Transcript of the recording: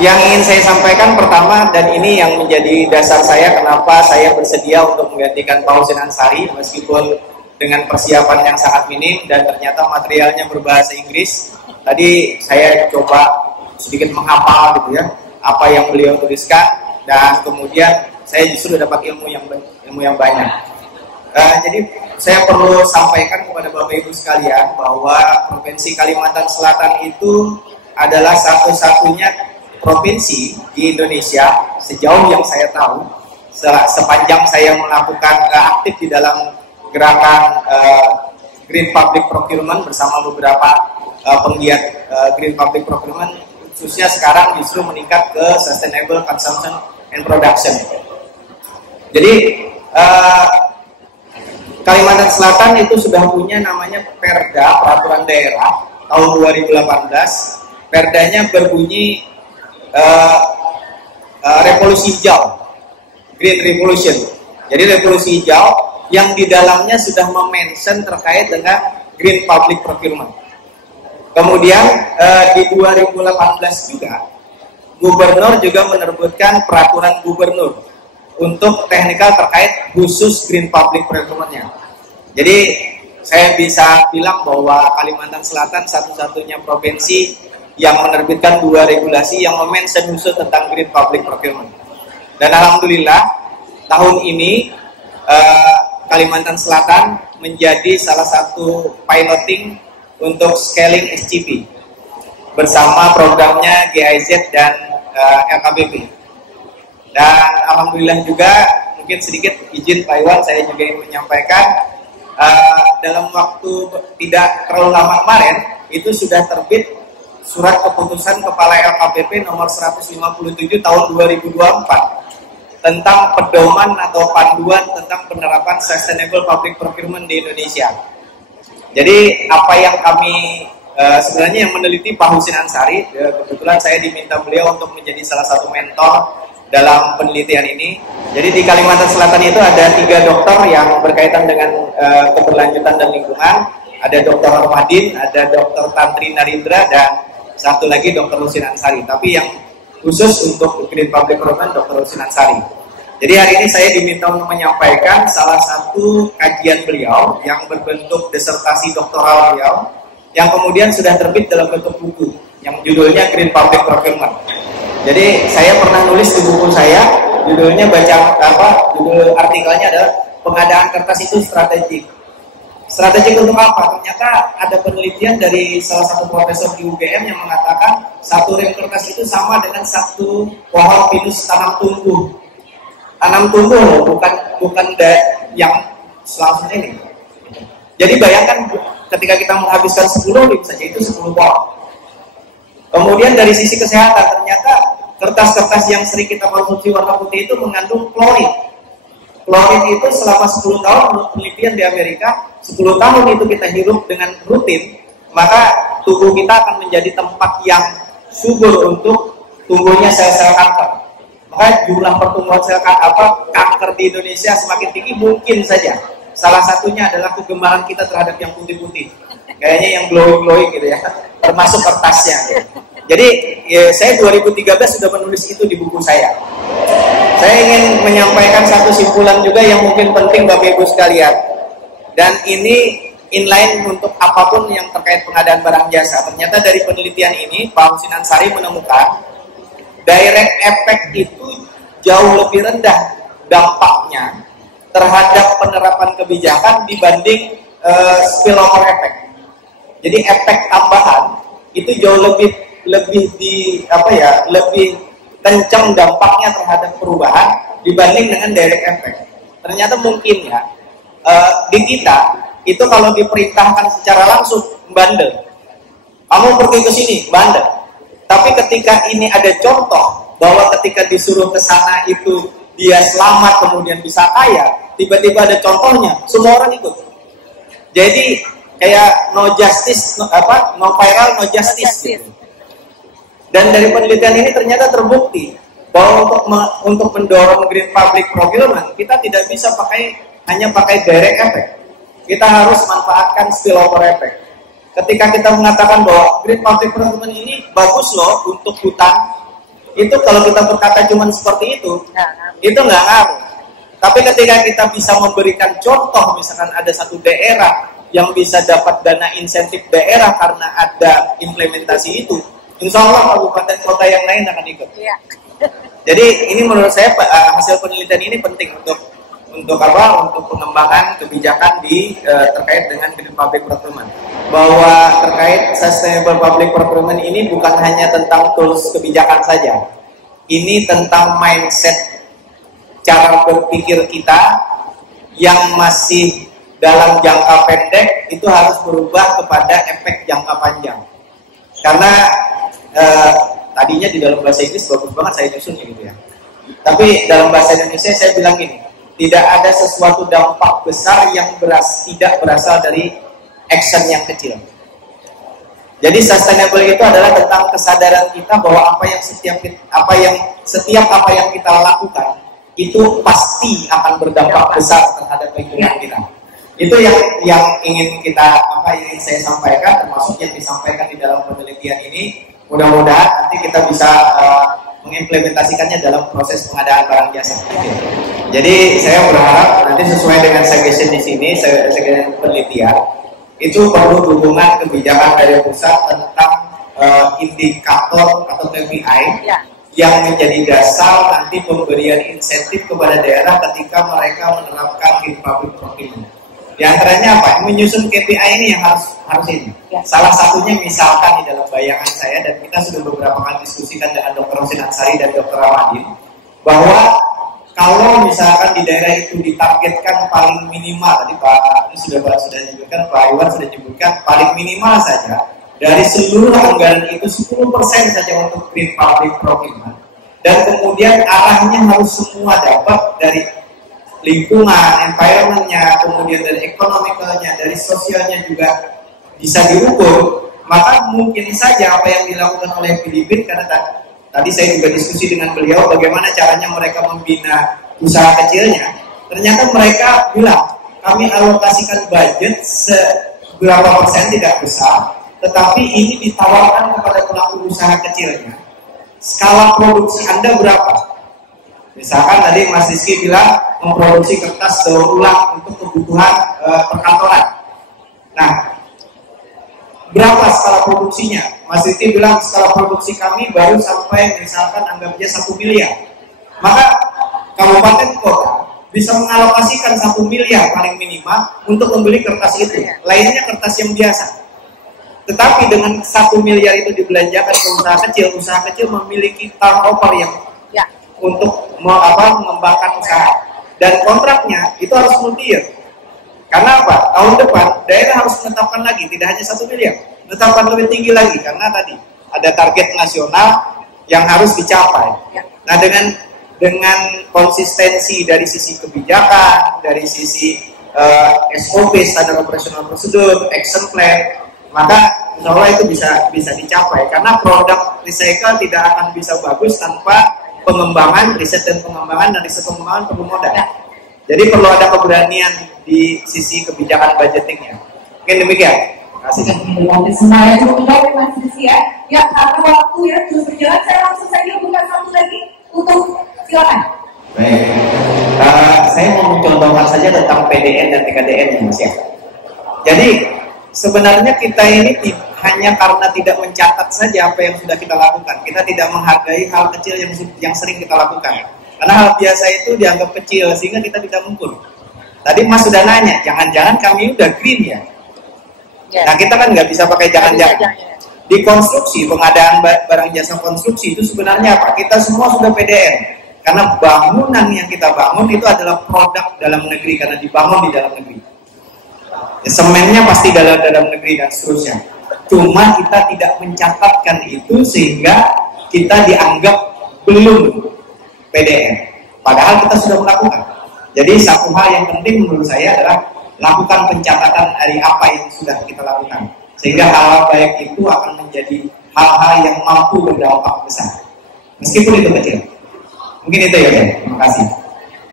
Yang ingin saya sampaikan pertama, dan ini yang menjadi dasar saya kenapa saya bersedia untuk menggantikan Pak Husin Ansari meskipun dengan persiapan yang sangat minim dan ternyata materialnya berbahasa Inggris. Tadi saya coba sedikit menghafal gitu ya apa yang beliau tuliskan, dan kemudian saya justru dapat ilmu yang banyak. Jadi saya perlu sampaikan kepada Bapak Ibu sekalian bahwa Provinsi Kalimantan Selatan itu adalah satu-satunya provinsi di Indonesia sejauh yang saya tahu, sepanjang saya melakukan aktif di dalam gerakan Green Public Procurement bersama beberapa penggiat Green Public Procurement, khususnya sekarang justru meningkat ke Sustainable Consumption and Production. Jadi Kalimantan Selatan itu sudah punya namanya Perda Peraturan Daerah tahun 2018. Perdanya berbunyi revolusi hijau, Green Revolution. Jadi revolusi hijau yang di dalamnya sudah memention terkait dengan Green Public Procurement. Kemudian di 2018 juga Gubernur juga menerbitkan peraturan gubernur untuk teknikal terkait khusus Green Public Procurement-nya. Jadi saya bisa bilang bahwa Kalimantan Selatan satu-satunya provinsi yang menerbitkan dua regulasi yang memention khusus tentang Green Public Procurement. Dan alhamdulillah tahun ini Kalimantan Selatan menjadi salah satu piloting untuk scaling SCP bersama programnya GIZ dan LKBP. Dan alhamdulillah juga, mungkin sedikit izin Pak Iwan, saya juga ingin menyampaikan dalam waktu tidak terlalu lama kemarin itu sudah terbit surat keputusan Kepala LKPP nomor 157 tahun 2024 tentang pedoman atau panduan tentang penerapan Sustainable Public Procurement di Indonesia. Jadi apa yang kami sebenarnya yang meneliti Pak Husin Ansari, kebetulan saya diminta beliau untuk menjadi salah satu mentor dalam penelitian ini. Jadi di Kalimantan Selatan itu ada 3 dokter yang berkaitan dengan keberlanjutan dan lingkungan. Ada Dr. Ahmadin, ada Dr. Tantri Narindra, dan satu lagi Dr. Husin Ansari. Tapi yang khusus untuk Green Public Procurement Dr. Husin Ansari. Jadi hari ini saya diminta untuk menyampaikan salah satu kajian beliau yang berbentuk disertasi doktoral beliau, yang kemudian sudah terbit dalam bentuk buku yang judulnya Green Public Procurement. Jadi saya pernah nulis di buku saya, judulnya judul artikelnya adalah pengadaan kertas itu strategik. Strategik untuk apa? Ternyata ada penelitian dari salah satu profesor di UGM yang mengatakan satu rem kertas itu sama dengan satu pohon pinus tanam tumbuh. Tanam tumbuh bukan yang selanjutnya ini. Jadi bayangkan ketika kita menghabiskan 10 liter saja itu 10 pohon. Kemudian dari sisi kesehatan, ternyata kertas-kertas yang sering kita konsumsi warna putih itu mengandung klorid. Klorid itu selama 10 tahun menurut penelitian di Amerika, 10 tahun itu kita hirup dengan rutin, maka tubuh kita akan menjadi tempat yang subur untuk tumbuhnya sel-sel kanker. Maka jumlah pertumbuhan sel kanker di Indonesia semakin tinggi mungkin saja. Salah satunya adalah kegemaran kita terhadap yang putih-putih. Kayaknya yang glowing-glowing gitu ya, termasuk kertasnya. Jadi saya 2013 sudah menulis itu di buku saya. Saya ingin menyampaikan satu simpulan juga yang mungkin penting Bapak Ibu sekalian. Dan ini inline untuk apapun yang terkait pengadaan barang jasa. Ternyata dari penelitian ini Pak Husin Ansari menemukan direct effect itu jauh lebih rendah dampaknya terhadap penerapan kebijakan dibanding spillover effect. Jadi efek tambahan itu jauh lebih kencang dampaknya terhadap perubahan dibanding dengan direct effect. Ternyata mungkin ya di kita itu kalau diperintahkan secara langsung bandel, kamu pergi ke sini bandel. Tapi ketika ini ada contoh bahwa ketika disuruh ke sana itu dia selamat kemudian bisa kaya, tiba-tiba ada contohnya, semua orang ikut. Jadi kayak no justice, no viral, no justice. Gitu. Dan dari penelitian ini ternyata terbukti bahwa untuk mendorong Green Public Procurement kita tidak bisa hanya pakai direct effect. Kita harus manfaatkan spillover effect. Ketika kita mengatakan bahwa Green Public Procurement ini bagus loh untuk hutan, Itu kalau kita berkata cuma seperti itu nggak ngaruh. Tapi ketika kita bisa memberikan contoh, misalkan ada satu daerah yang bisa dapat dana insentif daerah karena ada implementasi itu, insya Allah kabupaten kota yang lain akan ikut. Ya. Jadi ini menurut saya hasil penelitian ini penting untuk pengembangan kebijakan terkait dengan green public procurement. Bahwa terkait sustainable public procurement ini bukan hanya tentang tools kebijakan saja. Ini tentang mindset, cara berpikir kita yang masih dalam jangka pendek itu harus berubah kepada efek jangka panjang. Karena tadinya di dalam bahasa Inggris bagus banget saya nyusunnya gitu ya. Tapi dalam bahasa Indonesia saya bilang gini, tidak ada sesuatu dampak besar yang tidak berasal dari action yang kecil. Jadi sustainable itu adalah tentang kesadaran kita bahwa setiap apa yang kita lakukan itu pasti akan berdampak besar terhadap lingkungan kita. Itu yang ingin saya sampaikan, termasuk yang disampaikan di dalam penelitian ini. Mudah-mudahan nanti kita bisa mengimplementasikannya dalam proses pengadaan barang jasa. Jadi saya berharap nanti sesuai dengan suggestion di sini, suggestion penelitian, itu perlu dukungan kebijakan dari pusat tentang indikator atau KPI yang menjadi dasar nanti pemberian insentif kepada daerah ketika mereka menerapkan green public procurement. Di antaranya apa? Menyusun KPI ini yang harus ini. Ya. Salah satunya misalkan di dalam bayangan saya, dan kita sudah beberapa kali diskusikan dengan Dr. Rosin Ansari dan Dr. Ramadhin, bahwa kalau misalkan di daerah itu ditargetkan paling minimal, tadi Pak sudah menyebutkan, Pak Iwan sudah menyebutkan paling minimal saja dari seluruh anggaran itu 10% saja untuk green public procurement, dan kemudian arahnya harus semua dapat dari lingkungan, environment-nya, kemudian dari ekonomikalnya, dari sosialnya juga bisa diukur, maka mungkin saja apa yang dilakukan oleh Filipina, karena tadi saya juga diskusi dengan beliau bagaimana caranya mereka membina usaha kecilnya. Ternyata mereka bilang, kami alokasikan budget seberapa persen tidak besar, tetapi ini ditawarkan kepada pelaku usaha kecilnya. Skala produksi Anda berapa? Misalkan tadi Mas Rizky bilang memproduksi kertas daur ulang untuk kebutuhan perkantoran. Nah, berapa skala produksinya? Mas Rizky bilang skala produksi kami baru sampai misalkan anggapnya 1 miliar. Maka kabupaten kota bisa mengalokasikan 1 miliar paling minimal untuk membeli kertas itu. Lainnya kertas yang biasa. Tetapi dengan 1 miliar itu dibelanjakan ke usaha kecil memiliki turnover yang untuk mengembangkan usaha, dan kontraknya itu harus multi-year. Karena apa? Tahun depan daerah harus menetapkan lagi, tidak hanya 1 miliar, menetapkan lebih tinggi lagi, karena tadi ada target nasional yang harus dicapai. Nah, dengan konsistensi dari sisi kebijakan, dari sisi SOP, standar operational prosedur, action plan, maka insya Allah itu bisa dicapai. Karena produk recycle tidak akan bisa bagus tanpa pengembangan, riset dan pengembangan perlu modal. Jadi perlu ada keberanian di sisi kebijakan budgetingnya. Mungkin demikian. Terima kasih. Semuanya cukup baik Mas Rizky ya. Ya, karena waktu ya terus berjalan, saya langsung saja buka satu lagi untuk silakan. Baik. Saya mau mencontohkan saja tentang PDN dan TKDN ya Mas ya. Jadi sebenarnya kita ini hanya karena tidak mencatat saja apa yang sudah kita lakukan, kita tidak menghargai hal kecil yang sering kita lakukan. Karena hal biasa itu dianggap kecil sehingga kita tidak mengukur. Tadi Mas sudah nanya, jangan-jangan kami udah green ya? Nah kita kan nggak bisa pakai jangan-jangan. Di konstruksi, pengadaan barang jasa konstruksi itu sebenarnya apa? Kita semua sudah PDN. Karena bangunan yang kita bangun itu adalah produk dalam negeri karena dibangun di dalam negeri. Semennya pasti dalam negeri dan seterusnya. Cuma kita tidak mencatatkan itu sehingga kita dianggap belum PDN. Padahal kita sudah melakukan. Jadi satu hal yang penting menurut saya adalah lakukan pencatatan dari apa yang sudah kita lakukan. Sehingga hal baik itu akan menjadi hal-hal yang mampu berdampak besar. Meskipun itu kecil. Mungkin itu ya, terima kasih.